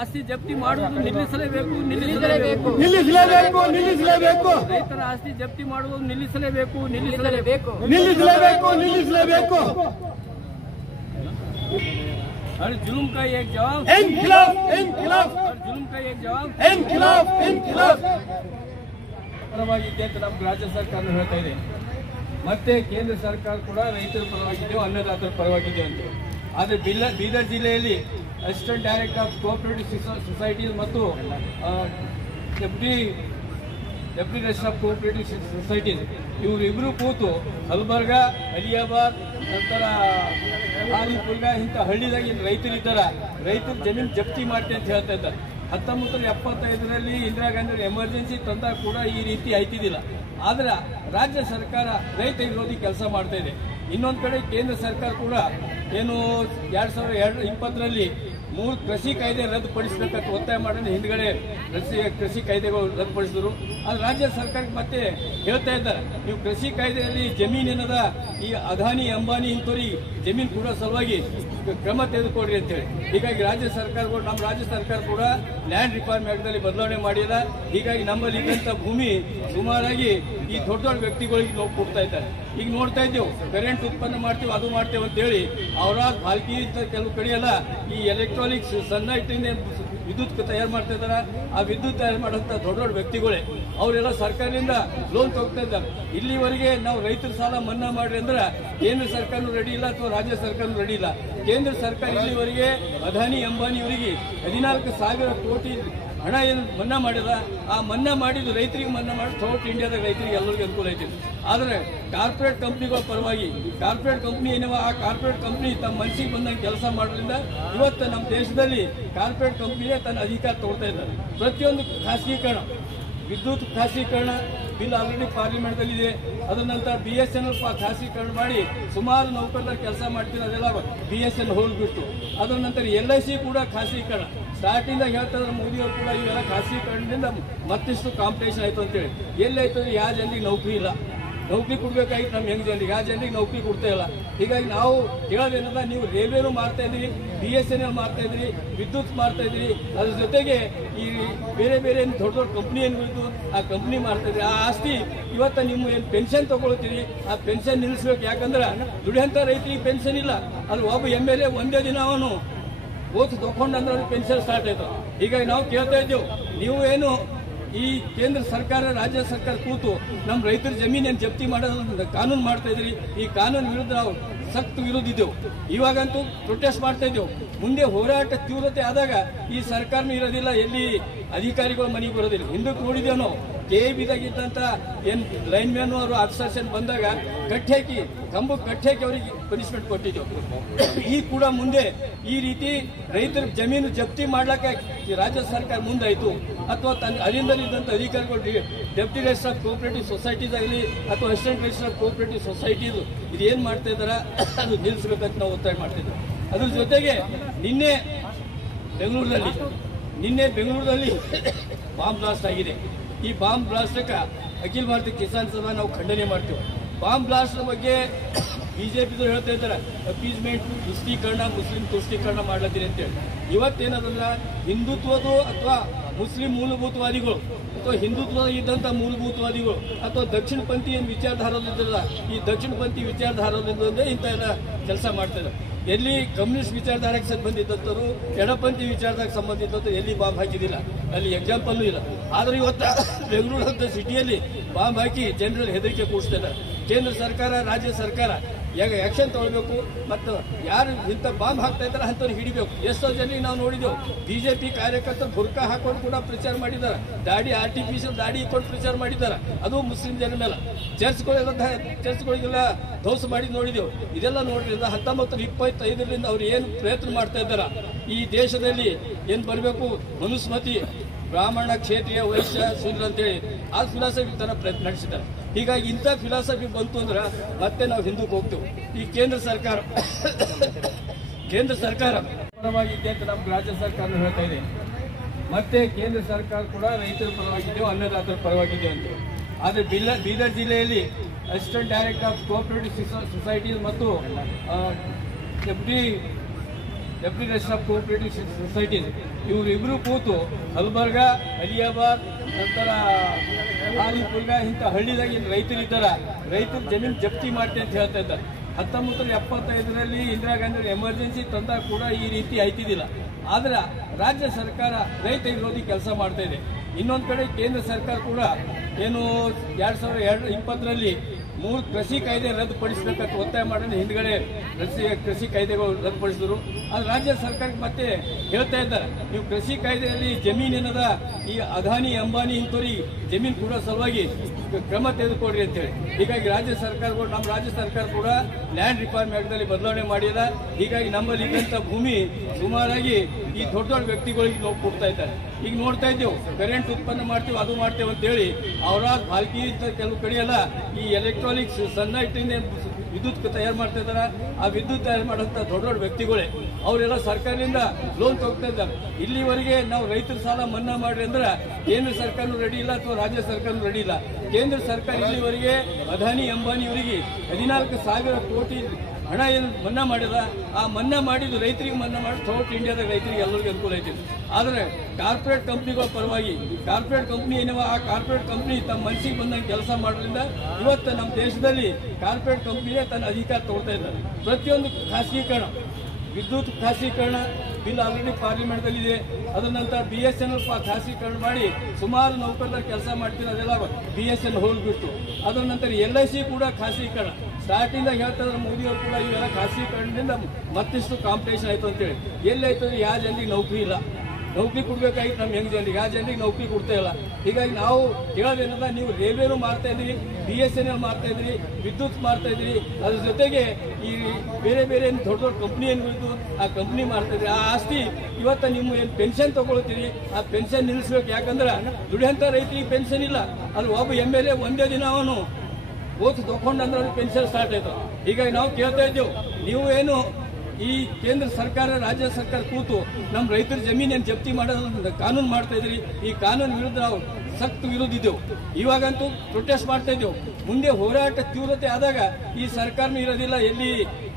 ಆಸ್ತಿ ಜಪ್ತಿ ಮಾಡುವುದು ನಿಲ್ಲಿಸಲೇಬೇಕು. ರೈತರ ಆಸ್ತಿ ಜಪ್ತಿ ಮಾಡುವುದು ನಿಲ್ಲಿಸಲೇಬೇಕು. हर जुल्म का एक जवाब इनकलाब। हर जुल्म का एक जवाब इनकलाब। ಪರವಾಗಿದೆ ಅಂತ ನಮ್ಮ ರಾಜ್ಯ ಸರ್ಕಾರ ಹೇಳ್ತಾ ಇದೆ. ಮತ್ತೆ ಕೇಂದ್ರ ಸರ್ಕಾರ ಕೂಡ ರೈತರ ಪರವಾಗಿದೆಯೋ ಅನ್ನದಾತರ ಪರವಾಗಿದೆ ಅಂತ. ಆದರೆ ಬೀದರ್ ಜಿಲ್ಲೆಯಲ್ಲಿ assistant director of cooperative societies ಮತ್ತು deputy registrar of cooperative societies ಇವರಿಬ್ಬರು ಕೂತು ಹಲ್ಬರ್ಗಾ, ಅಲಿಯಾಬಾದ್, ನಂತರ ಆಲಿಪುರ್ಗ ಇಂಥ ಹಳ್ಳಿದಾಗಿನ ರೈತರಿದ್ದಾರ ರೈತರ ಜಮೀನು ಜಪ್ತಿ ಮಾಡ್ತೆ ಅಂತ ಹೇಳ್ತಾ ಇದ್ದಾರೆ. 1975ರಲ್ಲಿ ಇಂದಿರಾ ಗಾಂಧಿ ಎಮರ್ಜೆನ್ಸಿ ತಂದಾಗ ಕೂಡ ಈ ರೀತಿ ಆಯ್ತಿದ್ದಿಲ್ಲ. ಆದ್ರೆ ರಾಜ್ಯ ಸರ್ಕಾರ ರೈತ ವಿರೋಧಿ ಕೆಲಸ ಮಾಡ್ತಾ ಇದೆ. ಇನ್ನೊಂದು ಕಡೆ ಕೇಂದ್ರ ಸರ್ಕಾರ ಕೂಡ ಏನು 2020ರಲ್ಲಿ 3 ಕೃಷಿ ಕಾಯ್ದೆ ರದ್ದುಪಡಿಸಬೇಕಂತ ಒತ್ತಾಯ ಮಾಡೋದು ಹಿಂದ್ಗಡೆ ಕೃಷಿ ಕಾಯ್ದೆಗಳು ರದ್ದುಪಡಿಸಿದ್ರು. ಅದು ರಾಜ್ಯ ಸರ್ಕಾರಕ್ಕೆ ಮತ್ತೆ ಹೇಳ್ತಾ ಇದ್ದಾರೆ, ನೀವು ಕೃಷಿ ಕಾಯ್ದೆಯಲ್ಲಿ ಜಮೀನೇನದ ಈ ಅದಾನಿ ಅಂಬಾನಿ ಇಂಥವ್ರಿಗೆ ಜಮೀನು ಕೊಡೋ ಸಲುವಾಗಿ ಕ್ರಮ ತೆಗೆದುಕೊಡ್ರಿ ಅಂತೇಳಿ. ಹೀಗಾಗಿ ರಾಜ್ಯ ಸರ್ಕಾರಗಳು ನಮ್ಮ ರಾಜ್ಯ ಸರ್ಕಾರ ಕೂಡ ಲ್ಯಾಂಡ್ ರಿಫಾರ್ಮ್ ಆಕ್ಟ್ದಲ್ಲಿ ಬದಲಾವಣೆ ಮಾಡಿಲ್ಲ. ಹೀಗಾಗಿ ನಮ್ಮಲ್ಲಿ ಇದ್ದಂಥ ಭೂಮಿ ಸುಮಾರಾಗಿ ಈ ದೊಡ್ಡ ದೊಡ್ಡ ವ್ಯಕ್ತಿಗಳಿಗೆ ನಾವು ಕೊಡ್ತಾ ಇದ್ದಾರೆ. ಈಗ ನೋಡ್ತಾ ಇದ್ದೇವೆ, ಕರೆಂಟ್ ಉತ್ಪನ್ನ ಮಾಡ್ತೀವಿ ಅದು ಮಾಡ್ತೇವೆ ಅಂತೇಳಿ ಅವರ ಬಾಲ್ಕಿ ಕೆಲವು ಕಡೆಯೆಲ್ಲ ಈ ಎಲೆಕ್ಟ್ರಾನಿಕ್ಸ್ ಸಣ್ಣ ಇಟ್ಟಿಂದ ವಿದ್ಯುತ್ ತಯಾರು ಮಾಡ್ತಾ ಇದ್ದಾರೆ. ಆ ವಿದ್ಯುತ್ ತಯಾರು ಮಾಡುವಂಥ ದೊಡ್ಡ ದೊಡ್ಡ ವ್ಯಕ್ತಿಗಳೇ ಅವರೆಲ್ಲ ಸರ್ಕಾರದಿಂದ ಲೋನ್ ತಗೋತಾ ಇದ್ದಾರೆ. ಇಲ್ಲಿವರೆಗೆ ನಾವು ರೈತರ ಸಾಲ ಮನ್ನಾ ಮಾಡ್ರಿ ಅಂದ್ರೆ ಕೇಂದ್ರ ಸರ್ಕಾರನೂ ರೆಡಿ ಇಲ್ಲ ಅಥವಾ ರಾಜ್ಯ ಸರ್ಕಾರನೂ ರೆಡಿ ಇಲ್ಲ. ಕೇಂದ್ರ ಸರ್ಕಾರ ಇಲ್ಲಿವರೆಗೆ ಅದಾನಿ ಅಂಬಾನಿ ಅವರಿಗೆ 14,000 ಕೋಟಿ ಹಣ ಏನು ಮನ್ನಾ ಮಾಡಿಲ್ಲ. ಆ ಮನ್ನಾ ಮಾಡಿದ್ದು ರೈತರಿಗೆ ಮನ್ನಾ ಮಾಡಿ ಸೌತ್ ಇಂಡಿಯಾದ ರೈತರಿಗೆ ಎಲ್ಲರಿಗೂ ಅನುಕೂಲ ಐತಿ. ಆದರೆ ಕಾರ್ಪೊರೇಟ್ ಕಂಪ್ನಿಗಳ ಪರವಾಗಿ ಕಾರ್ಪೊರೇಟ್ ಕಂಪ್ನಿ ಏನವ ಆ ಕಾರ್ಪೊರೇಟ್ ಕಂಪ್ನಿ ತಮ್ಮ ಮನಸ್ಸಿಗೆ ಬಂದಂಗೆ ಕೆಲಸ ಮಾಡೋದ್ರಿಂದ ಇವತ್ತು ನಮ್ಮ ದೇಶದಲ್ಲಿ ಕಾರ್ಪೊರೇಟ್ ಕಂಪ್ನಿಯೇ ತನ್ನ ಅಧಿಕಾರ ತಗೊಳ್ತಾ ಇದ್ದಾರೆ. ಪ್ರತಿಯೊಂದು ಖಾಸಗೀಕರಣ, ವಿದ್ಯುತ್ ಖಾಸಗೀಕರಣ ಬಿಲ್ ಆಲ್ರೆಡಿ ಪಾರ್ಲಿಮೆಂಟ್ದಲ್ಲಿದೆ. ಅದರ ನಂತರ BSNL ಖಾಸಗೀಕರಣ ಮಾಡಿ ಸುಮಾರು ನೌಕರರ ಕೆಲಸ ಮಾಡ್ತಿರೋ ಅದೆಲ್ಲ BSNL ಹೋಗ್ಬಿಟ್ಟು. ಅದರ ನಂತರ LIC ಕೂಡ ಖಾಸಗೀಕರಣ ಸ್ಟಾರ್ಟಿಂಗ್ ಹೇಳ್ತಾ ಇದ್ದಾರೆ ಮೋದಿಯವರು ಕೂಡ ಇವೆಲ್ಲ ಖಾಸಗೀಕರಣದಿಂದ ಮತ್ತಿಷ್ಟು ಕಾಂಪಿಟೇಷನ್ ಆಯ್ತು ಅಂತೇಳಿ. ಎಲ್ಲಾಯ್ತು ಯಾವ ಜನರಿಗೆ ನೌಕರಿ ಇಲ್ಲ, ನೌಕರಿ ಕೊಡ್ಬೇಕಾಗಿತ್ತು ನಮ್ಮ ಹೆಂಗ್ ಜನರಿಗೆ, ಆ ಜನರಿಗೆ ನೌಕರಿ ಕೊಡ್ತಾ ಇಲ್ಲ. ಹೀಗಾಗಿ ನಾವು ಹೇಳೋದೇನದ, ನೀವು ರೈಲ್ವೆನೂ ಮಾಡ್ತಾ ಇದ್ರಿ, BSNL ಮಾಡ್ತಾ ಇದ್ರಿ, ವಿದ್ಯುತ್ ಮಾಡ್ತಾ ಇದ್ರಿ, ಅದ್ರ ಜೊತೆಗೆ ಈ ಬೇರೆ ಬೇರೆ ದೊಡ್ಡ ದೊಡ್ಡ ಕಂಪ್ನಿ ಏನು ಇದ್ದು ಆ ಕಂಪ್ನಿ ಮಾಡ್ತಾ ಇದ್ರಿ. ಆ ಆಸ್ತಿ ಇವತ್ತು ನಿಮ್ಮ ಏನು ಪೆನ್ಷನ್ ತಗೊಳ್ತೀರಿ ಆ ಪೆನ್ಷನ್ ನಿಲ್ಲಿಸ್ಬೇಕು. ಯಾಕಂದ್ರೆ ದುಡಿಯಂತ ರೈತರಿಗೆ ಪೆನ್ಷನ್ ಇಲ್ಲ. ಅದು ಒಬ್ಬ MLA ಒಂದೇ ದಿನ ಅವನು ಓದ್ ತಗೊಂಡ್ರೆ ಅವ್ರಿಗೆ ಪೆನ್ಷನ್ ಸ್ಟಾರ್ಟ್ ಆಯ್ತು. ಹೀಗಾಗಿ ನಾವು ಕೇಳ್ತಾ ಇದ್ದೇವೆ, ನೀವು ಏನು ಈ ಕೇಂದ್ರ ಸರ್ಕಾರ ರಾಜ್ಯ ಸರ್ಕಾರ ಕೂತು ನಮ್ಮ ರೈತರ ಜಮೀನೇನು ಜಪ್ತಿ ಮಾಡೋದು ಕಾನೂನು ಮಾಡ್ತಾ ಇದ್ರಿ. ಈ ಕಾನೂನು ವಿರುದ್ಧ ನಾವು ಸಖತ್ ವಿರೋಧ ಇದ್ದೆವು. ಇವಾಗಂತೂ ಪ್ರೊಟೆಸ್ಟ್ ಮಾಡ್ತಾ ಇದ್ದೇವೆ. ಮುಂದೆ ಹೋರಾಟ ತೀವ್ರತೆ ಆದಾಗ ಈ ಸರ್ಕಾರನೂ ಇರೋದಿಲ್ಲ, ಎಲ್ಲಿ ಅಧಿಕಾರಿಗಳು ಮನೆಗೆ ಬರೋದಿಲ್ಲ. ಹಿಂದಕ್ಕೆ ನೋಡಿದ್ದೇವೆ ನಾವು KEBದಾಗಿದ್ದಂತ ಏನ್ ಲೈನ್ ಮ್ಯಾನ್ ಅವರು ಆಫೀಸರ್ಸ್ ಬಂದಾಗ ಕಟ್ಟಿ ಹಾಕಿ ಕಂಬಕ್ಕೆ ಕಟ್ಟಿ ಹಾಕಿ ಅವರಿಗೆ ಪನಿಷ್ಮೆಂಟ್ ಕೊಟ್ಟಿದ್ದೆವು. ಈ ಕೂಡ ಮುಂದೆ ಈ ರೀತಿ ರೈತರ ಜಮೀನು ಜಪ್ತಿ ಮಾಡ್ಲಿಕ್ಕೆ ರಾಜ್ಯ ಸರ್ಕಾರ ಮುಂದಾಯ್ತು ಅಥವಾ ತನ್ನ ಅಲ್ಲಿಂದಲಿದ್ದಂಥ ಅಧಿಕಾರಿಗಳು deputy registrar of cooperative societies ಆಗಲಿ ಅಥವಾ assistant registrar of cooperative societies ಇದೇನು ಮಾಡ್ತಾ ಇದ್ದಾರ ಅದು ನಿಲ್ಲಿಸಬೇಕಂತ ನಾವು ಒತ್ತಾಯ ಮಾಡ್ತಿದ್ದೇವೆ. ಅದ್ರ ಜೊತೆಗೆ ನಿನ್ನೆ ಬೆಂಗಳೂರಲ್ಲಿ ಬಾಂಬ್ ಬ್ಲಾಸ್ಟ್ ಆಗಿದೆ. ಈ ಬಾಂಬ್ ಬ್ಲಾಸ್ಟಕ್ಕೆ ಅಖಿಲ ಭಾರತೀಯ ಕಿಸಾನ್ ಸಭಾ ನಾವು ಖಂಡನೆ ಮಾಡ್ತೇವೆ. ಬಾಂಬ್ ಬ್ಲಾಸ್ಟ್ ಬಗ್ಗೆ ಬಿಜೆಪಿದವರು ಹೇಳ್ತಾ ಇದ್ದಾರೆ ಅಪೀಸ್ಮೆಂಟ್, ತುಷ್ಟೀಕರಣ, ಮುಸ್ಲಿಂ ತುಷ್ಟೀಕರಣ ಮಾಡ್ಲತ್ತೀರಿ ಅಂತೇಳಿ. ಇವತ್ತೇನದಲ್ಲ, ಹಿಂದುತ್ವದು ಅಥವಾ ಮುಸ್ಲಿಂ ಮೂಲಭೂತವಾದಿಗಳು ಅಥವಾ ಹಿಂದುತ್ವ ಇದ್ದಂಥ ಮೂಲಭೂತವಾದಿಗಳು ಅಥವಾ ದಕ್ಷಿಣ ಪಂಥಿ ಏನು ವಿಚಾರಧಾರದಿಲ್ಲ, ಈ ದಕ್ಷಿಣ ಪಂಥಿ ವಿಚಾರಧಾರದಿಂದ ಇಂಥ ಎಲ್ಲ ಕೆಲಸ ಮಾಡ್ತಾರೆ. ಎಲ್ಲಿ ಕಮ್ಯುನಿಸ್ಟ್ ವಿಚಾರಧಾರಕ್ಕೆ ಸಂಬಂಧಿಸಿದಂಥವ್ರು ಎಡಪಂಥಿ ವಿಚಾರಧಾರಕ್ಕೆ ಸಂಬಂಧಿಸಿದಂಥವ್ರು ಎಲ್ಲಿ ಬಾಂಬ್ ಹಾಕಿದಿಲ್ಲ, ಅಲ್ಲಿ ಎಕ್ಸಾಂಪಲ್ ಇಲ್ಲ. ಆದರೆ ಇವತ್ತು ಬೆಂಗಳೂರು ಅಂತ ಸಿಟಿಯಲ್ಲಿ ಬಾಂಬ್ ಹಾಕಿ ಜನರಲ್ಲಿ ಹೆದರಿಕೆ ಕೂಡಿಸ್ತಾರೆ. ಕೇಂದ್ರ ಸರ್ಕಾರ ರಾಜ್ಯ ಸರ್ಕಾರ ಈಗ ಆಕ್ಷನ್ ತಗೊಳ್ಬೇಕು ಮತ್ತು ಯಾರು ಇಂಥ ಬಾಂಬ್ ಹಾಕ್ತಾ ಇದ್ದಾರೆ ಅಂಥವ್ರು ಹಿಡಿಬೇಕು. ಎಷ್ಟೋ ಜನರಿಗೆ ನಾವು ನೋಡಿದೆವು ಬಿಜೆಪಿ ಕಾರ್ಯಕರ್ತರು ಬುರ್ಕಾ ಹಾಕೊಂಡು ಕೂಡ ಪ್ರಚಾರ ಮಾಡಿದ್ದಾರೆ, ದಾಡಿ ಆರ್ಟಿಫಿಷಿಯಲ್ ದಾಡಿ ಇಟ್ಕೊಂಡು ಪ್ರಚಾರ ಮಾಡಿದ್ದಾರೆ. ಅದು ಮುಸ್ಲಿಂ ಜನ ಮೇಲೆ ಚರ್ಚ್ಗಳಿಗೆಲ್ಲ ಧ್ವಂಸ ಮಾಡಿ ನೋಡಿದೆವು. ಇದೆಲ್ಲ ನೋಡ್ರಿ 1925ರಿಂದ ಅವ್ರು ಏನು ಪ್ರಯತ್ನ ಮಾಡ್ತಾ ಇದ್ದಾರೆ ಈ ದೇಶದಲ್ಲಿ ಏನು ಬರಬೇಕು ಮನುಸ್ಮತಿ ಬ್ರಾಹ್ಮಣ ಕ್ಷೇತ್ರೀಯ ವೈಶ್ಯ ಶೂದ್ರ ಅಂತೇಳಿ ಆ ಫಿಲಾಸಫಿ ತರ ಪ್ರಯತ್ನ ನಡೆಸಿದ್ದಾರೆ. ಹೀಗಾಗಿ ಇಂಥ ಫಿಲಾಸಫಿ ಬಂತು ಅಂದ್ರೆ ಮತ್ತೆ ನಾವು ಹಿಂದಕ್ಕೆ ಹೋಗ್ತೇವೆ. ಈ ಕೇಂದ್ರ ಸರ್ಕಾರ ಪರವಾಗಿದೆ ಅಂತ ನಮ್ಮ ರಾಜ್ಯ ಸರ್ಕಾರ ಹೇಳ್ತಾ ಇದೆ. ಮತ್ತೆ ಕೇಂದ್ರ ಸರ್ಕಾರ ಕೂಡ ರೈತರ ಪರವಾಗಿದೆಯೋ ಅನ್ನದಾತರ ಪರವಾಗಿದೆ ಅಂತ. ಆದರೆ ಬೀದರ್ ಜಿಲ್ಲೆಯಲ್ಲಿ assistant director of cooperative societies ಮತ್ತು deputy registrar of cooperative societies ಇವರಿಬ್ಬರು ಕೂತು ಗುಲ್ಬರ್ಗ, ಅಲಿಯಾಬಾದ್, ನಂತರ ಆಲಿಪುರ್ಗ ಇಂಥ ಹಳ್ಳಿದಾಗ ರೈತರಿದ್ದಾರೆ, ರೈತರ ಜಮೀನು ಜಪ್ತಿ ಮಾಡ್ತೀನಿ ಅಂತ ಹೇಳ್ತಾ ಇದ್ದಾರೆ. 1975ರಲ್ಲಿ ಇಂದಿರಾ ಗಾಂಧಿ ಎಮರ್ಜೆನ್ಸಿ ತಂದಾಗ ಕೂಡ ಈ ರೀತಿ ಆಯ್ತಿದ್ದಿಲ್ಲ. ಆದ್ರೆ ರಾಜ್ಯ ಸರ್ಕಾರ ರೈತ ವಿರೋಧಿ ಕೆಲಸ ಮಾಡ್ತಾ ಇದೆ. ಇನ್ನೊಂದು ಕಡೆ ಕೇಂದ್ರ ಸರ್ಕಾರ ಕೂಡ ಏನು 2020ರಲ್ಲಿ 3 ಕೃಷಿ ಕಾಯ್ದೆ ರದ್ದುಪಡಿಸಬೇಕಂತ ಒತ್ತಾಯ ಮಾಡೋದು ಹಿಂದ್ಗಡೆ ಕೃಷಿ ಕಾಯ್ದೆಗಳು ರದ್ದುಪಡಿಸಿದ್ರು. ಅದು ರಾಜ್ಯ ಸರ್ಕಾರಕ್ಕೆ ಮತ್ತೆ ಹೇಳ್ತಾ ಇದ್ದಾರೆ, ನೀವು ಕೃಷಿ ಕಾಯ್ದೆಯಲ್ಲಿ ಜಮೀನೇನದ ಈ ಅದಾನಿ ಅಂಬಾನಿ ಇಂಥವ್ರಿಗೆ ಜಮೀನು ಕೂಡ ಸಲುವಾಗಿ ಕ್ರಮ ತೆಗೆದುಕೊಡ್ರಿ ಅಂತೇಳಿ. ಹೀಗಾಗಿ ರಾಜ್ಯ ಸರ್ಕಾರಗಳು, ನಮ್ಮ ರಾಜ್ಯ ಸರ್ಕಾರ ಕೂಡ ಲ್ಯಾಂಡ್ ರಿಫಾರ್ಮ್ ಆಕ್ಟ್ನಲ್ಲಿ ಬದಲಾವಣೆ ಮಾಡಿಲ್ಲ. ಹೀಗಾಗಿ ನಮ್ಮಲ್ಲಿ ಇದ್ದಂಥ ಭೂಮಿ ಸುಮಾರಾಗಿ ಈ ದೊಡ್ಡ ದೊಡ್ಡ ವ್ಯಕ್ತಿಗಳಿಗೆ ನಾವು ಕೊಡ್ತಾ ಇದ್ದಾರೆ. ಈಗ ನೋಡ್ತಾ ಇದ್ದೇವೆ, ಕರೆಂಟ್ ಉತ್ಪನ್ನ ಮಾಡ್ತೀವಿ, ಅದು ಮಾಡ್ತೇವೆ ಅಂತೇಳಿ ಅವರಾದ ಬಾಲ್ಕಿ ಕೆಲವು ಕಡೆ ಎಲ್ಲ ಈ ಎಲೆಕ್ಟ್ರಾನಿಕ್ಸ್ ಸನ್ಲೈಟಿಂದ ವಿದ್ಯುತ್ ತಯಾರು ಮಾಡ್ತಾ ಇದ್ದಾರೆ. ಆ ವಿದ್ಯುತ್ ತಯಾರು ಮಾಡುವಂತ ದೊಡ್ಡ ದೊಡ್ಡ ವ್ಯಕ್ತಿಗಳೇ ಅವರೆಲ್ಲ ಸರ್ಕಾರದಿಂದ ಲೋನ್ ತಗೋತಾ ಇದ್ದಾರೆ. ಇಲ್ಲಿವರೆಗೆ ನಾವು ರೈತರ ಸಾಲ ಮನ್ನಾ ಮಾಡ್ರಿ ಅಂದ್ರೆ ಕೇಂದ್ರ ಸರ್ಕಾರನೂ ರೆಡಿ ಇಲ್ಲ ಅಥವಾ ರಾಜ್ಯ ಸರ್ಕಾರನೂ ರೆಡಿ ಇಲ್ಲ. ಕೇಂದ್ರ ಸರ್ಕಾರ ಇಲ್ಲಿವರೆಗೆ ಅದಾನಿ ಅಂಬಾನಿ ಅವರಿಗೆ 14,000 ಕೋಟಿ ಹಣ ಏನು ಮನ್ನಾ ಮಾಡಿದ, ಆ ಮನ್ನಾ ಮಾಡಿದ್ದು ರೈತರಿಗೆ ಮನ್ನಾ ಮಾಡಿ ಸೌತ್ ಇಂಡಿಯಾದ ರೈತರಿಗೆ ಎಲ್ಲರಿಗೂ ಅನುಕೂಲ ಐತಿ. ಆದರೆ ಕಾರ್ಪೊರೇಟ್ ಕಂಪ್ನಿಗಳ ಪರವಾಗಿ ಕಾರ್ಪೊರೇಟ್ ಕಂಪ್ನಿ ಏನವ, ಆ ಕಾರ್ಪೊರೇಟ್ ಕಂಪ್ನಿ ತಮ್ಮ ಮನಸ್ಸಿಗೆ ಬಂದಂಗೆ ಕೆಲಸ ಮಾಡೋದ್ರಿಂದ ಇವತ್ತು ನಮ್ಮ ದೇಶದಲ್ಲಿ ಕಾರ್ಪೊರೇಟ್ ಕಂಪ್ನಿಯೇ ತನ್ನ ಅಧಿಕಾರ ತಗೊಳ್ತಾ ಇದ್ದಾರೆ. ಪ್ರತಿಯೊಂದು ಖಾಸಗೀಕರಣ, ವಿದ್ಯುತ್ ಖಾಸಗೀಕರಣ ಬಿಲ್ ಆಲ್ರೆಡಿ ಪಾರ್ಲಿಮೆಂಟ್ದಲ್ಲಿದೆ. ಅದರ ನಂತರ BSNL ಖಾಸಗೀಕರಣ ಮಾಡಿ ಸುಮಾರು ನೌಕರರ ಕೆಲಸ ಮಾಡ್ತೀನಿ, ಅದೆಲ್ಲ BSNL ಹೋಗ್ಬಿಟ್ಟು. ಅದರ ನಂತರ LIC ಕೂಡ ಖಾಸಗೀಕರಣ ಸ್ಟಾರ್ಟಿಂಗ್ ಹೇಳ್ತಾ ಇದ್ದಾರೆ ಮೋದಿಯವರು ಕೂಡ. ಇವೆಲ್ಲ ಖಾಸಗೀಕರಣದಿಂದ ಮತ್ತಿಷ್ಟು ಕಾಂಪಿಟೇಷನ್ ಆಯ್ತು ಅಂತೇಳಿ. ಎಲ್ಲಾಯ್ತು ಅಂದ್ರೆ ಯಾವ ಜನರಿಗೆ ನೌಕರಿ ಇಲ್ಲ, ನೌಕರಿ ಕೊಡ್ಬೇಕಾಗಿತ್ತು ನಮ್ಮ ಹೆಂಗ್ ಜನರಿಗೆ, ಯಾವ ಜನರಿಗೆ ನೌಕರಿ ಕೊಡ್ತಾ ಇಲ್ಲ. ಹೀಗಾಗಿ ನಾವು ಹೇಳೋದೇನದ, ನೀವು ರೈಲ್ವೆನೂ ಮಾಡ್ತಾ ಇದ್ರಿ, BSNL ಮಾಡ್ತಾ ಇದ್ರಿ, ವಿದ್ಯುತ್ ಮಾಡ್ತಾ ಇದ್ರಿ, ಅದ್ರ ಜೊತೆಗೆ ಈ ಬೇರೆ ಬೇರೆ ದೊಡ್ಡ ದೊಡ್ಡ ಕಂಪ್ನಿ ಏನಿದ್ದು ಆ ಕಂಪ್ನಿ ಮಾಡ್ತಾ ಇದ್ರಿ. ಆ ಆಸ್ತಿ ಇವತ್ತು ನಿಮ್ಮ ಏನು ಪೆನ್ಷನ್ ತಗೊಳ್ತೀರಿ, ಆ ಪೆನ್ಷನ್ ನಿಲ್ಲಿಸ್ಬೇಕು. ಯಾಕಂದ್ರೆ ದುಡಿಯಂತ ರೈತರಿಗೆ ಪೆನ್ಷನ್ ಇಲ್ಲ. ಅದು ಒಬ್ಬ MLA ಒಂದೇ ದಿನ ಅವನು ಓದ್ ತಗೊಂಡ್ರೆ ಅವ್ರಿಗೆ ಪೆನ್ಷನ್ ಸ್ಟಾರ್ಟ್ ಆಯ್ತು. ಹೀಗಾಗಿ ನಾವು ಕೇಳ್ತಾ ಇದ್ದೇವೆ, ನೀವು ಏನು ಈ ಕೇಂದ್ರ ಸರ್ಕಾರ ರಾಜ್ಯ ಸರ್ಕಾರ ಕೂತು ನಮ್ಮ ರೈತರ ಜಮೀನೇನು ಜಪ್ತಿ ಮಾಡೋದು ಕಾನೂನು ಮಾಡ್ತಾ ಇದ್ರಿ. ಈ ಕಾನೂನು ವಿರುದ್ಧ ನಾವು ಸಖತ್ ವಿರೋಧ ಇದ್ದೆವು. ಇವಾಗಂತೂ ಪ್ರೊಟೆಸ್ಟ್ ಮಾಡ್ತಾ ಇದ್ದೇವೆ. ಮುಂದೆ ಹೋರಾಟ ತೀವ್ರತೆ ಆದಾಗ ಈ ಸರ್ಕಾರನೂ ಇರೋದಿಲ್ಲ, ಎಲ್ಲಿ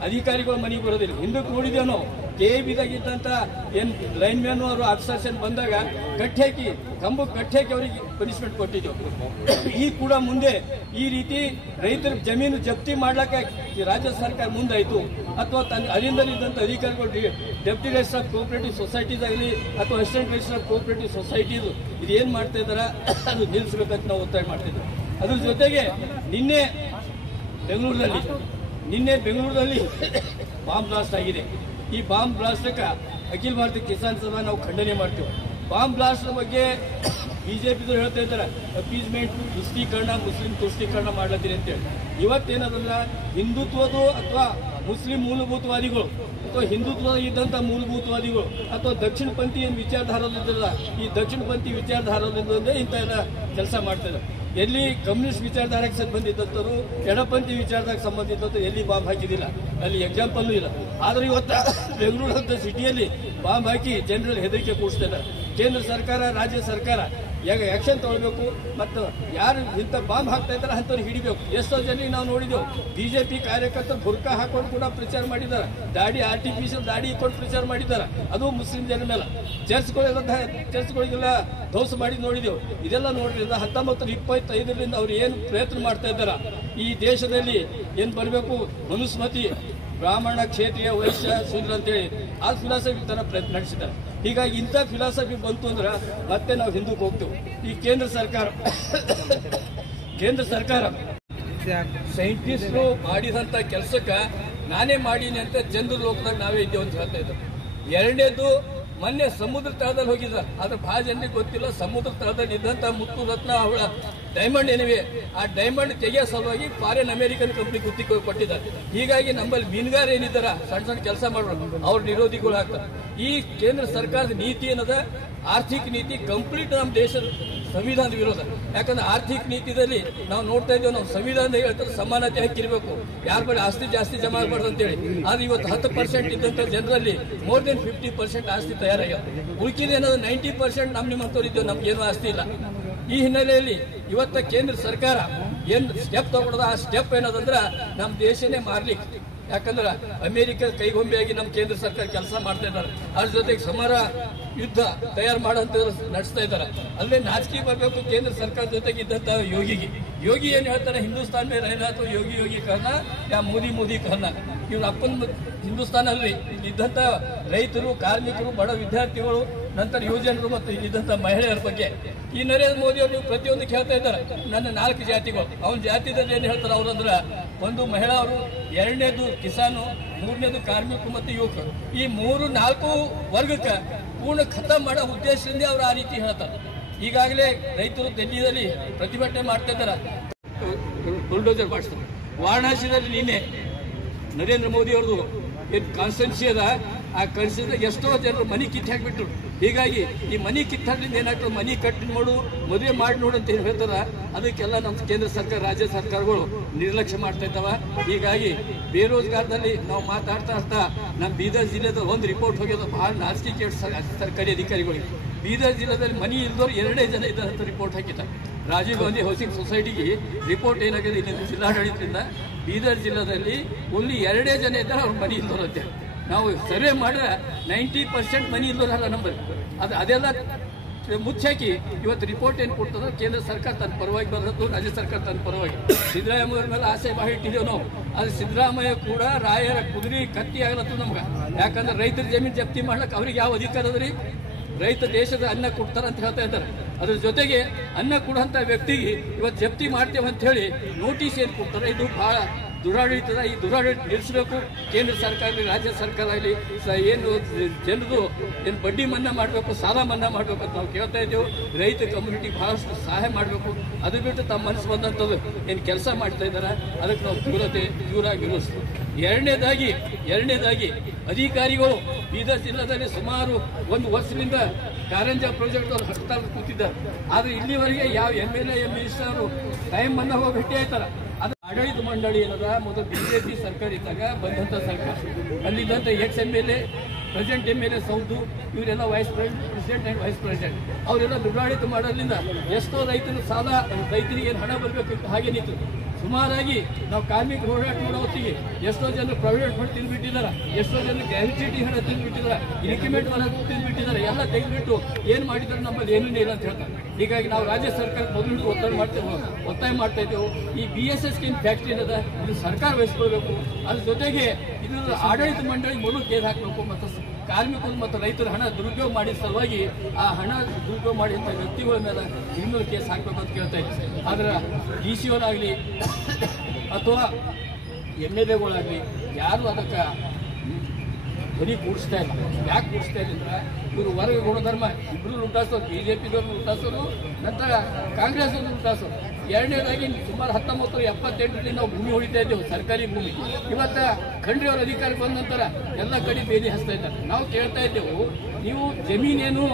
ಅಧಿಕಾರಿಗಳು ಮನೆಗೆ ಬರೋದಿಲ್ಲ. ಹಿಂದಕ್ಕೆ ನೋಡಿದ್ದೇವೆ ನಾವು KEBದಾಗಿದ್ದಂತ ಏನು ಲೈನ್ ಮ್ಯಾನ್ ಅವರು ಆಫೀಸರ್ಸ್ ಬಂದಾಗ ಕಟ್ಟಿ ಹಾಕಿ ಕಂಬಕ್ಕೆ ಕಟ್ಟಿ ಹಾಕಿ ಅವರಿಗೆ ಪನಿಷ್ಮೆಂಟ್ ಕೊಟ್ಟಿದ್ದೆವು. ಈ ಕೂಡ ಮುಂದೆ ಈ ರೀತಿ ರೈತರ ಜಮೀನು ಜಪ್ತಿ ಮಾಡ್ಲಿಕ್ಕೆ ರಾಜ್ಯ ಸರ್ಕಾರ ಮುಂದಾಯಿತು ಅಥವಾ ತನ್ನ ಅಲ್ಲಿಂದಲಿದ್ದಂಥ ಅಧಿಕಾರಿಗಳು deputy registrar of cooperative societies ಆಗಲಿ ಅಥವಾ assistant registrar of cooperative societies ಇದೇನು ಮಾಡ್ತಾ ಇದ್ದಾರ ಅದು ನಿಲ್ಲಿಸಬೇಕಂತ ನಾವು ಒತ್ತಾಯ ಮಾಡ್ತಿದ್ವಿ. ಅದ್ರ ಜೊತೆಗೆ ನಿನ್ನೆ ಬೆಂಗಳೂರಿನಲ್ಲಿ ಬಾಂಬ್ ಬ್ಲಾಸ್ಟ್ ಆಗಿದೆ. ಈ ಬಾಂಬ್ ಬ್ಲಾಸ್ಟಕ್ಕೆ ಅಖಿಲ ಭಾರತೀಯ ಕಿಸಾನ್ ಸಭಾ ನಾವು ಖಂಡನೆ ಮಾಡ್ತೇವೆ. ಬಾಂಬ್ ಬ್ಲಾಸ್ಟ್ ಬಗ್ಗೆ ಬಿಜೆಪಿದವರು ಹೇಳ್ತಾ ಇದ್ದಾರೆ ಅಪೀಸ್ಮೆಂಟ್, ತುಷ್ಟೀಕರಣ, ಮುಸ್ಲಿಂ ತುಷ್ಟೀಕರಣ ಮಾಡ್ಲತ್ತೀರಿ ಅಂತೇಳಿ. ಇವತ್ತೇನದಲ್ಲ, ಹಿಂದುತ್ವದು ಅಥವಾ ಮುಸ್ಲಿಂ ಮೂಲಭೂತವಾದಿಗಳು ಅಥವಾ ಹಿಂದುತ್ವ ಇದ್ದಂಥ ಮೂಲಭೂತವಾದಿಗಳು ಅಥವಾ ದಕ್ಷಿಣ ಪಂಥಿ ಏನು ವಿಚಾರಧಾರಲ್ಲಿದ್ದಲ್ಲ, ಈ ದಕ್ಷಿಣ ಪಂಥಿ ವಿಚಾರಧಾರಲ್ಲಿದ್ದಂತೆ ಇಂಥ ಎಲ್ಲ ಕೆಲಸ ಮಾಡ್ತಾರೆ. ಎಲ್ಲಿ ಕಮ್ಯುನಿಸ್ಟ್ ವಿಚಾರಧಾರಕ್ಕೆ ಬಂದಿದ್ದಂಥವ್ರು ಎಡಪಂಥಿ ವಿಚಾರಧಾರಕ್ಕೆ ಸಂಬಂಧಿಸಿದಂಥ ಎಲ್ಲಿ ಬಾಂಬ್ ಹಾಕಿದಿಲ್ಲ, ಅಲ್ಲಿ ಎಕ್ಸಾಂಪಲ್ಲು ಇಲ್ಲ. ಆದರೆ ಇವತ್ತು ಬೆಂಗಳೂರು ಅಂತ ಸಿಟಿಯಲ್ಲಿ ಬಾಂಬ್ ಹಾಕಿ ಜನರಲ್ಲಿ ಹೆದರಿಕೆ ಕೂಡಿಸ್ತಾ ಇದ್ದಾರೆ. ಕೇಂದ್ರ ಸರ್ಕಾರ, ರಾಜ್ಯ ಸರ್ಕಾರ ಈಗ ಆಕ್ಷನ್ ತಗೊಳ್ಬೇಕು ಮತ್ತು ಯಾರು ಇಂಥ ಬಾಂಬ್ ಹಾಕ್ತಾ ಇದ್ದಾರೆ ಅಂಥವ್ರು ಹಿಡಿಬೇಕು. ಎಷ್ಟೋ ಜನರಿಗೆ ನಾವು ನೋಡಿದೆವು, BJP ಕಾರ್ಯಕರ್ತರು ಬುರ್ಕಾ ಹಾಕೊಂಡು ಕೂಡ ಪ್ರಚಾರ ಮಾಡಿದ್ದಾರೆ, ಆರ್ಟಿಫಿಷಿಯಲ್ ದಾಡಿ ಇಟ್ಕೊಂಡು ಪ್ರಚಾರ ಮಾಡಿದ್ದಾರೆ. ಅದು ಮುಸ್ಲಿಂ ಜನ ಮೇಲೆ ಚರ್ಚ್ಗಳಿಗೆಲ್ಲ ಧ್ವಂಸ ಮಾಡಿ ನೋಡಿದೆವು. ಇದೆಲ್ಲ ನೋಡಿದ್ರಿಂದ 1925ರಿಂದ ಅವ್ರು ಏನು ಪ್ರಯತ್ನ ಮಾಡ್ತಾ ಇದ್ದಾರೆ, ಈ ದೇಶದಲ್ಲಿ ಏನು ಬರಬೇಕು ಮನುಸ್ಮತಿ, ಬ್ರಾಹ್ಮಣ, ಕ್ಷೇತ್ರೀಯ, ವೈಶ್ಯ, ಶೂದ್ರ ಅಂತೇಳಿ ಆ ಫಿಲಾಸಫಿ ತರ ಪ್ರಯತ್ನ ನಡೆಸಿದ್ದಾರೆ. ಹೀಗಾಗಿ ಇಂಥ ಫಿಲಾಸಫಿ ಬಂತು ಅಂದ್ರೆ ಮತ್ತೆ ನಾವು ಹಿಂದಕ್ಕೆ ಹೋಗ್ತೇವೆ. ಈ ಕೇಂದ್ರ ಸರ್ಕಾರ ಸೈಂಟಿಸ್ಟ್ರು ಮಾಡಿದಂತ ಕೆಲಸಕ್ಕೆ ನಾನೇ ಮಾಡೀನಿ ಅಂತ ಚಂದ್ರ ಲೋಕದಾಗ ನಾವೇ ಇದ್ದೇವೆ ಅಂತ ಹೇಳ್ತಾ ಇದ್ದಾರೆ. ಎರಡನೇದು, ಮೊನ್ನೆ ಸಮುದ್ರ ತಳದಲ್ಲಿ ಹೋಗಿದ್ದಾರೆ, ಆದ್ರೆ ಬಹಳ ಜನರಿಗೆ ಗೊತ್ತಿಲ್ಲ ಸಮುದ್ರ ತಳದಲ್ಲಿ ಇದ್ದಂತ ಮುತ್ತು ರತ್ನ ಅವಳ ಡೈಮಂಡ್ ಏನಿವೆ, ಆ ಡೈಮಂಡ್ ತೆಗೆಯೋ ಸಲುವಾಗಿ ಫಾರಿನ್ ಅಮೆರಿಕನ್ ಕಂಪ್ನಿ ಗುತ್ತಿ ಕೊಟ್ಟಿದ್ದಾರೆ. ಹೀಗಾಗಿ ನಮ್ಮಲ್ಲಿ ಮೀನುಗಾರ ಏನಿದ್ದಾರ ಸಣ್ಣ ಸಣ್ಣ ಕೆಲಸ ಮಾಡೋರು ಅವ್ರ ವಿರೋಧಿಗಳು ಆಗ್ತಾರೆ. ಈ ಕೇಂದ್ರ ಸರ್ಕಾರದ ನೀತಿ ಏನದ, ಆರ್ಥಿಕ ನೀತಿ ಕಂಪ್ಲೀಟ್ ನಮ್ಮ ದೇಶದ ಸಂವಿಧಾನದ ವಿರೋಧ. ಯಾಕಂದ್ರೆ ಆರ್ಥಿಕ ನೀತಿಯಲ್ಲಿ ನಾವು ನೋಡ್ತಾ ಇದ್ದೇವೆ, ನಾವು ಸಂವಿಧಾನದಾಗ ಹೇಳ್ತಾರೆ ಸಮಾನತೆ ಹಕ್ಕಿರಬೇಕು, ಯಾರ ಬಳಿ ಆಸ್ತಿ ಜಾಸ್ತಿ ಜಮಾ ಮಾಡಬಾರ್ದು ಅಂತೇಳಿ. ಆದ್ರೆ ಇವತ್ತು 10% ಇದ್ದಂಥ ಜನರಲ್ಲಿ ಮೋರ್ ದೆನ್ 50% ಆಸ್ತಿ ತಯಾರಾಗ್ಯಾವ. ಉಳ್ಕಿದ ಏನಾದ್ರು 90% ನಿಮ್ಮಂತವ್ರು ಇದ್ದೇವೆ, ನಮ್ಗೇನು ಆಸ್ತಿ ಇಲ್ಲ. ಈ ಹಿನ್ನೆಲೆಯಲ್ಲಿ ಇವತ್ತ ಕೇಂದ್ರ ಸರ್ಕಾರ ಏನ್ ಸ್ಟೆಪ್ ತಗೊಳ್ಳೋದು ಆ ಸ್ಟೆಪ್ ಏನದಂದ್ರ ನಮ್ಮ ದೇಶನೇ ಮಾರ್ಲಿಕ್ಕೆ. ಯಾಕಂದ್ರೆ ಅಮೆರಿಕ ಕೈಗೊಂಬೆಯಾಗಿ ನಮ್ಮ ಕೇಂದ್ರ ಸರ್ಕಾರ ಕೆಲಸ ಮಾಡ್ತಾ ಇದ್ದಾರೆ. ಅದ್ರ ಜೊತೆಗೆ ಸಮರ ಯುದ್ಧ ತಯಾರು ಮಾಡೋಂಥ ನಡೆಸ್ತಾ ಇದ್ದಾರೆ. ಅಲ್ಲೇ ನಾಚಿಕೆ ಬರಬೇಕು ಕೇಂದ್ರ ಸರ್ಕಾರ ಜೊತೆಗೆ ಇದ್ದಂತ ಯೋಗಿ ಏನ್ ಹೇಳ್ತಾರೆ, ಹಿಂದೂಸ್ತಾನ್ ಮೇ ರಹನಾ ತೋ ಯೋಗಿ कहना ಯಾ ಮೋದಿ कहना. ಇವ್ರ ಅಪ್ಪನ ಹಿಂದೂಸ್ತಾನಲ್ಲಿ ಇಲ್ಲಿದ್ದಂತ ರೈತರು, ಕಾರ್ಮಿಕರು, ಬಡ ವಿದ್ಯಾರ್ಥಿಗಳು, ನಂತರ ಯುವಜನರು ಮತ್ತು ಇಲ್ಲಿದ್ದಂತ ಮಹಿಳೆಯರ ಬಗ್ಗೆ ಈ ನರೇಂದ್ರ ಮೋದಿ ಅವರು ಪ್ರತಿಯೊಂದಕ್ಕೆ ಹೇಳ್ತಾ ಇದ್ದಾರೆ. ನನ್ನ 4 ಜಾತಿಗಳು, ಅವನ ಜಾತಿದಲ್ಲಿ ಏನ್ ಹೇಳ್ತಾರೆ ಅವ್ರಂದ್ರ, ಒಂದು ಮಹಿಳಾ ಅವರು, 2ನೇದು ಕಿಸಾನು, 3ನೇದು ಕಾರ್ಮಿಕರು ಮತ್ತು ಯುವಕರು. ಈ 3-4 ವರ್ಗಕ್ಕೆ ಪೂರ್ಣ ಖತಮ್ ಮಾಡೋ ಉದ್ದೇಶದಿಂದ ಅವರು ಆ ರೀತಿ ಹೇಳ್ತಾರೆ. ಈಗಾಗಲೇ ರೈತರು ದಿಲ್ಲಿಯಲ್ಲಿ ಪ್ರತಿಭಟನೆ ಮಾಡ್ತಾ ಇದ್ದಾರೆ, ಬುಲ್ಡೋಜರ್ ಮಾಡಿಸ್ತಾರೆ. ವಾರಣಾಸಿಯಲ್ಲಿ ನಿನ್ನೆ ನರೇಂದ್ರ ಮೋದಿ ಅವ್ರದ್ದು ಏನು ಕಾನ್ಸ್ಟೆನ್ಸಿ ಅದ, ಆ ಕಾನ್ಸ್ಟೆನ್ಸಿ ಎಷ್ಟೋ ಜನರು ಮನಿ ಕಿತ್ತು ಹಾಕಿಬಿಟ್ರು. ಹೀಗಾಗಿ ಈ ಮನಿ ಕಿತ್ತಾಡ್ಲಿಂದ ಏನಾಗ್ತದೆ, ಮನಿ ಕಟ್ಟಿ ನೋಡು, ಮದುವೆ ಮಾಡಿ ನೋಡು ಅಂತ ಏನು ಹೇಳ್ತಾರ, ಅದಕ್ಕೆಲ್ಲ ನಮ್ಮ ಕೇಂದ್ರ ಸರ್ಕಾರ, ರಾಜ್ಯ ಸರ್ಕಾರಗಳು ನಿರ್ಲಕ್ಷ್ಯ ಮಾಡ್ತಾ ಇದ್ದಾವ. ಹೀಗಾಗಿ ಬೇರೋಜ್ಗಾರದಲ್ಲಿ ನಾವು ಮಾತಾಡ್ತಾ ನಮ್ಮ ಬೀದರ್ ಜಿಲ್ಲೆದ ಒಂದು ರಿಪೋರ್ಟ್ ಹೋಗ್ಯದ, ಭಾಳ ನಾಚಿಕೆ ಸರ್ಕಾರಿ ಅಧಿಕಾರಿಗಳಿಗೆ. ಬೀದರ್ ಜಿಲ್ಲೆದಲ್ಲಿ ಮನಿ ಇಲ್ದವ್ರು 2 ಜನ ಇದ್ದಾರೆ ಅಂತ ರಿಪೋರ್ಟ್ ಹಾಕಿದ್ದಾರೆ. ರಾಜೀವ್ ಗಾಂಧಿ ಹೌಸಿಂಗ್ ಸೊಸೈಟಿಗೆ ರಿಪೋರ್ಟ್ ಏನಾಗಿದೆ, ಇಲ್ಲಿಂದ ಜಿಲ್ಲಾಡಳಿತದಿಂದ ಬೀದರ್ ಜಿಲ್ಲೆಯಲ್ಲಿ ಓನ್ಲಿ 2 ಜನ ಇದ್ದಾರೆ ಅವ್ರ ಮನಿ ಇಲ್ದವ್ರಂತೆ. ನಾವು ಸರ್ವೆ ಮಾಡಿದ್ರೆ 90% ಮನಿ ಇಲ್ದವ್ರಲ್ಲ ನಂಬರ್. ಅದೆಲ್ಲ ಮುಚ್ಚಾಕಿ ಇವತ್ತು ರಿಪೋರ್ಟ್ ಏನು ಕೊಡ್ತದೋ ಕೇಂದ್ರ ಸರ್ಕಾರ ತನ್ನ ಪರವಾಗಿ ಬರೋದು, ರಾಜ್ಯ ಸರ್ಕಾರ ತನ್ನ ಪರವಾಗಿ. ಸಿದ್ದರಾಮಯ್ಯ ಮೇಲೆ ಆಸೆ ಬಾಯಿ ಇಟ್ಟಿದ್ದೇವೆ ನಾವು. ಅದು ಸಿದ್ದರಾಮಯ್ಯ ಕೂಡ ರಾಯರ ಕುದುರೆ ಕತ್ತಿ ಆಗ್ಲತ್ತು ನಮ್ಗೆ. ಯಾಕಂದ್ರೆ ರೈತರ ಜಮೀನು ಜಪ್ತಿ ಮಾಡ್ಲಿಕ್ಕೆ ಅವ್ರಿಗೆ ಯಾವ ಅಧಿಕಾರ ಅದರಿ? ರೈತ ದೇಶದ ಅನ್ನ ಕೊಡ್ತಾರ ಅಂತ ಹೇಳ್ತಾ ಇದ್ದಾರೆ. ಅದ್ರ ಜೊತೆಗೆ ಅನ್ನ ಕೊಡುವಂತ ವ್ಯಕ್ತಿಗೆ ಇವತ್ತು ಜಪ್ತಿ ಮಾಡ್ತೇವೆ ಅಂತ ಹೇಳಿ ನೋಟಿಸ್ ಏನು ಕೊಡ್ತಾರೆ, ಇದು ಬಹಳ ದುರಾಡಳಿತದ. ಈ ದುರಾಡಳಿತ ನಿಲ್ಲಿಸಬೇಕು ಕೇಂದ್ರ ಸರ್ಕಾರ, ರಾಜ್ಯ ಸರ್ಕಾರ ಆಗಲಿ. ಏನು ಜನರು ಏನು ಬಡ್ಡಿ ಮನ್ನಾ ಮಾಡಬೇಕು, ಸಾಲ ಮನ್ನಾ ಮಾಡಬೇಕು ಅಂತ ನಾವು ಕೇಳ್ತಾ ಇದ್ದೇವೆ. ರೈತ ಕಮ್ಯುನಿಟಿ ಬಹಳಷ್ಟು ಸಹಾಯ ಮಾಡಬೇಕು. ಅದು ಬಿಟ್ಟು ತಮ್ಮ ಮನಸ್ಸು ಬಂದಂಥದ್ದು ಏನು ಕೆಲಸ ಮಾಡ್ತಾ ಇದ್ದಾರೆ, ಅದಕ್ಕೆ ನಾವು ದೂರಾಗಿ ಇರಿಸ್ತೀವಿ. ಎರಡನೇದಾಗಿ ಅಧಿಕಾರಿಗಳು ಬೀದರ್ ಜಿಲ್ಲೆಯಲ್ಲಿ ಸುಮಾರು 1 ವರ್ಷದಿಂದ ಕಾರಂಜ ಪ್ರಾಜೆಕ್ಟ್ ಅವ್ರು ಹಡ್ತಾಲ್ ಕೂತಿದ್ದಾರೆ. ಆದ್ರೆ ಇಲ್ಲಿವರೆಗೆ ಯಾವ MLA ಮಿನಿಸ್ಟರ್ ಟೈಮ್ ಬಂದ ಹೋಗಿ ಭೇಟಿ ಆಯ್ತಾರ. ಅದು ಆಡಳಿತ ಮಂಡಳಿ ಏನದ, ಮೊದಲು ಬಿಜೆಪಿ ಸರ್ಕಾರ ಇದ್ದಾಗ ಬಂದಂತ ಸರ್ಕಾರ, ಅಲ್ಲಿದ್ದಂತ MLA, ಪ್ರೆಸಿಡೆಂಟ್ MLA ಸೌದು, ಇವರೆಲ್ಲ ಪ್ರೆಸಿಡೆಂಟ್ ಅಂಡ್ ವೈಸ್ ಪ್ರೆಸಿಡೆಂಟ್, ಅವರೆಲ್ಲ ದುಡ್ಡಾಡಳಿತ ಮಾಡೋದ್ರಿಂದ ಎಷ್ಟೋ ರೈತರು ಸಾಲ, ರೈತರಿಗೆ ಏನು ಹಣ ಬರಬೇಕು ಹಾಗೆ ನಿಂತು. ಸುಮಾರಾಗಿ ನಾವು ಕಾರ್ಮಿಕ ಹೋರಾಟ ಮಾಡೋ ಹೊತ್ತಿಗೆ ಎಷ್ಟೋ ಜನರು ಪ್ರೈವೇಟ್ ಫಂಡ್ ತಿಂದ್ಬಿಟ್ಟಿದ್ದಾರೆ, ಎಷ್ಟೋ ಜನರು ಗ್ಯಾರಂಟಿ ಹಣ ತಿಂದ್ಬಿಟ್ಟಿದ್ದಾರೆ, ಇನ್ಕ್ರಿಮೆಂಟ್ ಹಣ ತಿಂದ್ಬಿಟ್ಟಿದ್ದಾರೆ. ಎಲ್ಲ ತೆಗೆದ್ಬಿಟ್ಟು ಏನು ಮಾಡಿದ್ದಾರೆ ನಮ್ಮಲ್ಲಿ ಏನೂ ಇಲ್ಲ ಅಂತ ಹೇಳ್ತಾರೆ. ಹೀಗಾಗಿ ನಾವು ರಾಜ್ಯ ಸರ್ಕಾರ ಮೊದಲು ಒತ್ತಾಯ ಮಾಡ್ತಾ ಇದ್ದೇವೆ. ಈ BSS ಸ್ಕೀಮ್ ಫ್ಯಾಕ್ಟ್ರಿ ಏನದ, ಇದು ಸರ್ಕಾರ ವಹಿಸ್ಕೊಳ್ಬೇಕು. ಅದ್ರ ಜೊತೆಗೆ ಇದು ಆಡಳಿತ ಮಂಡಳಿ ಮೊದಲು ಕೇಸ್ ಹಾಕಬೇಕು. ಮತ್ತು ಕಾರ್ಮಿಕರು ಮತ್ತು ರೈತರ ಹಣ ದುರುಪಯೋಗ ಮಾಡಿದ ಸಲುವಾಗಿ ಆ ಹಣ ದುರುಪಯೋಗ ಮಾಡಿದಂಥ ವ್ಯಕ್ತಿಗಳ ಮೇಲೆ ಕ್ರಿಮಿನಲ್ ಕೇಸ್ ಹಾಕಬೇಕು ಅಂತ ಕೇಳ್ತಾ ಇದ್ದೀವಿ. ಆದ್ರೆ DC ಅಥವಾ MLAಗಳಾಗಲಿ ಯಾರು ಅದಕ್ಕೆ ಧ್ವನಿ ಕೂಡಿಸ್ತಾ ಇಲ್ಲ. ಯಾಕೆ ಕೂಡಿಸ್ತಾ ಇಲ್ಲ ಅಂದ್ರೆ, ಇವರು ವರ್ಗ ಗುಣಧರ್ಮ ಇಬ್ಬರು ಲುಟಾಸೋರು, BJPದವ್ರು ಲುಟಾಸೋರು, ನಂತರ ಕಾಂಗ್ರೆಸ್ ಲುಟಾಸೋರು. ಎರಡನೇದಾಗಿ ಸುಮಾರು 1978ರಲ್ಲಿ ನಾವು ಭೂಮಿ ಹೊಡಿತಾ ಇದ್ದೇವೆ, ಸರ್ಕಾರಿ ಭೂಮಿ. ಇವತ್ತು ಖಂಡ್ರೆ ಅವರ ಅಧಿಕಾರಕ್ಕೆ ಬಂದ ನಂತರ ಎಲ್ಲ ಕಡೆ ಬೇಲಿ ಹಚ್ತಾ ಇದ್ದಾರೆ. ನಾವು ಕೇಳ್ತಾ ಇದ್ದೆವು, ನೀವು ಜಮೀನೇನು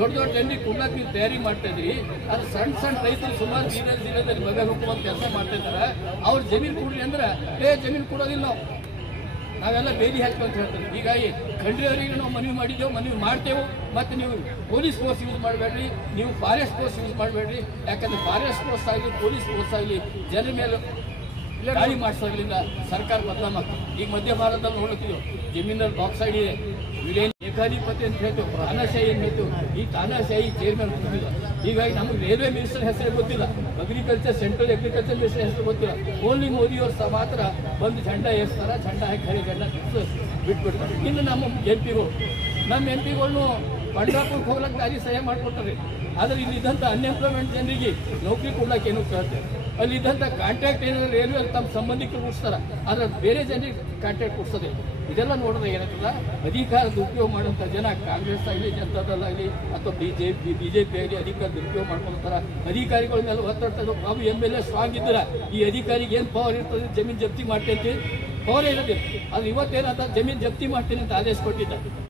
ದೊಡ್ಡ ಜನರಿಗೆ ಕೊಡ್ಲಾಕ ನೀವು ತಯಾರಿ ಮಾಡ್ತಾ ಇದ್ರಿ, ಅದು ಸಣ್ಣ ರೈತರು ಸುಮಾರು ಬೀದರ್ ಜಿಲ್ಲೆಯಲ್ಲಿ ಮಗ ಹೋಗುವಂತ ಕೆಲಸ ಮಾಡ್ತಾ ಇದ್ದಾರೆ. ಅವ್ರು ಜಮೀನು ಕೊಡ್ರಿ ಅಂದ್ರೆ ಜಮೀನು ಕೊಡೋದಿಲ್ಲ, ನಾವೆಲ್ಲ ಬೇಲಿ ಹಾಕಿ ಅಂತ ಹೇಳ್ತಾರೆ. ಹೀಗಾಗಿ ಖಂಡ್ರೆ ಅವರಿಗೆ ನಾವು ಮನವಿ ಮಾಡಿದ್ದೆವು, ಮನವಿ ಮಾಡ್ತೇವೆ. ಮತ್ತು ನೀವು ಪೊಲೀಸ್ ಫೋರ್ಸ್ ಯೂಸ್ ಮಾಡಬೇಡ್ರಿ, ನೀವು ಫಾರೆಸ್ಟ್ ಫೋರ್ಸ್ ಯೂಸ್ ಮಾಡಬೇಡ್ರಿ. ಯಾಕಂದ್ರೆ ಫಾರೆಸ್ಟ್ ಫೋರ್ಸ್ ಆಗಲಿ, ಪೊಲೀಸ್ ಫೋರ್ಸ್ ಆಗಲಿ ಜನರ ಮೇಲೆ ದಾಳಿ ಮಾಡಿಸೋದ್ರಿಂದ ಸರ್ಕಾರ ಬದಲಾಗ್ತದೆ. ಈಗ ಮಧ್ಯ ಭಾರತದಲ್ಲಿ ನೋಡ್ತೀವಿ, ಜಮೀನಲ್ಲಿ ಬಾಕ್ಸೈಡ್ ಇದೆ, ವಿಲೇನ್ ಏಕಾಧಿಪತಿ ಅಂತ ಹೇಳ್ತೇವೆ, ತಾನಾಶಾಹಿ ಅಂತ ಹೇಳ್ತೇವೆ. ಈ ತಾನಾಶಾಹಿ ಚೇರ್ಮನ್ ಗೊತ್ತಿಲ್ಲ. ಹೀಗಾಗಿ ನಮಗೆ ರೈಲ್ವೆ ಮಿನಿಸ್ಟರ್ ಹೆಸರು ಗೊತ್ತಿಲ್ಲ, ಅಗ್ರಿಕಲ್ಚರ್, ಸೆಂಟ್ರಲ್ ಅಗ್ರಿಕಲ್ಚರ್ ಮಿನಿಸ್ಟರ್ ಹೆಸರು ಗೊತ್ತಿಲ್ಲ. ಓನ್ಲಿ ಮೋದಿಯವ್ರು ಮಾತ್ರ ಬಂದು ಝಂಡಾ ಏರಿಸ್ತಾರೆ, ಝಂಡಾ ಹಾಕಿ ಖರೀ ಝಂಡಾ ಬಿಟ್ಬಿಡ್ತಾರೆ. ಇನ್ನು ನಮ್ಮ MP ಗಳು ಪಂಡ್ರಾಪುರಕ್ಕೆ ಹೋಗ್ಲಕ್ಕೆ ದಾರಿ ಸಹಾಯ ಮಾಡ್ಕೊಡ್ತಾರೆ. ಆದರೆ ಇಲ್ಲಿದ್ದಂಥ ಅನ್ಎಂಪ್ಲಾಯ್ಮೆಂಟ್ ಜನರಿಗೆ ನೌಕರಿ ಕೊಡ್ಲಿಕ್ಕೆ ಏನೂ ಕೇಳ್ತಾರೆ. ಅಲ್ಲಿದ್ದಂಥ ಕಾಂಟ್ರಾಕ್ಟ್ ಏನಾದ್ರು ರೈಲ್ವೆ ತಮ್ಮ ಸಂಬಂಧಿಕರು ಕೊಡಿಸ್ತಾರೆ, ಆದರೆ ಬೇರೆ ಜನರಿಗೆ ಕಾಂಟ್ರಾಕ್ಟ್ ಕೊಡ್ಸೋದೆ. ಇದೆಲ್ಲ ನೋಡಿದ್ರೆ ಏನಾಗ್ತದ, ಅಧಿಕಾರ ದುರುಪಯೋಗ ಮಾಡುವಂಥ ಜನ ಕಾಂಗ್ರೆಸ್ ಆಗಲಿ, ಜನತಾದಳಾಗಲಿ ಅಥವಾ BJP ಆಗಲಿ ಅಧಿಕಾರ ದುರುಪಯೋಗ ಮಾಡ್ಕೊಳ್ತಾರೆ. ಅಧಿಕಾರಿಗಳ ಮೇಲೆ ಒತ್ತಡ ಬಾಬು MLA ಸ್ಟ್ರಾಂಗ್ ಇದ್ರೆ ಈ ಅಧಿಕಾರಿಗೆ ಏನು ಪವರ್ ಇರ್ತದೆ, ಜಮೀನು ಜಪ್ತಿ ಮಾಡ್ತೇನೆ ಪವರ್ ಇರೋದಿಲ್ಲ. ಅದು ಇವತ್ತೇನಾದ ಜಮೀನು ಜಪ್ತಿ ಮಾಡ್ತೇನೆ ಅಂತ ಆದೇಶ ಕೊಟ್ಟಿದ್ದಾರೆ.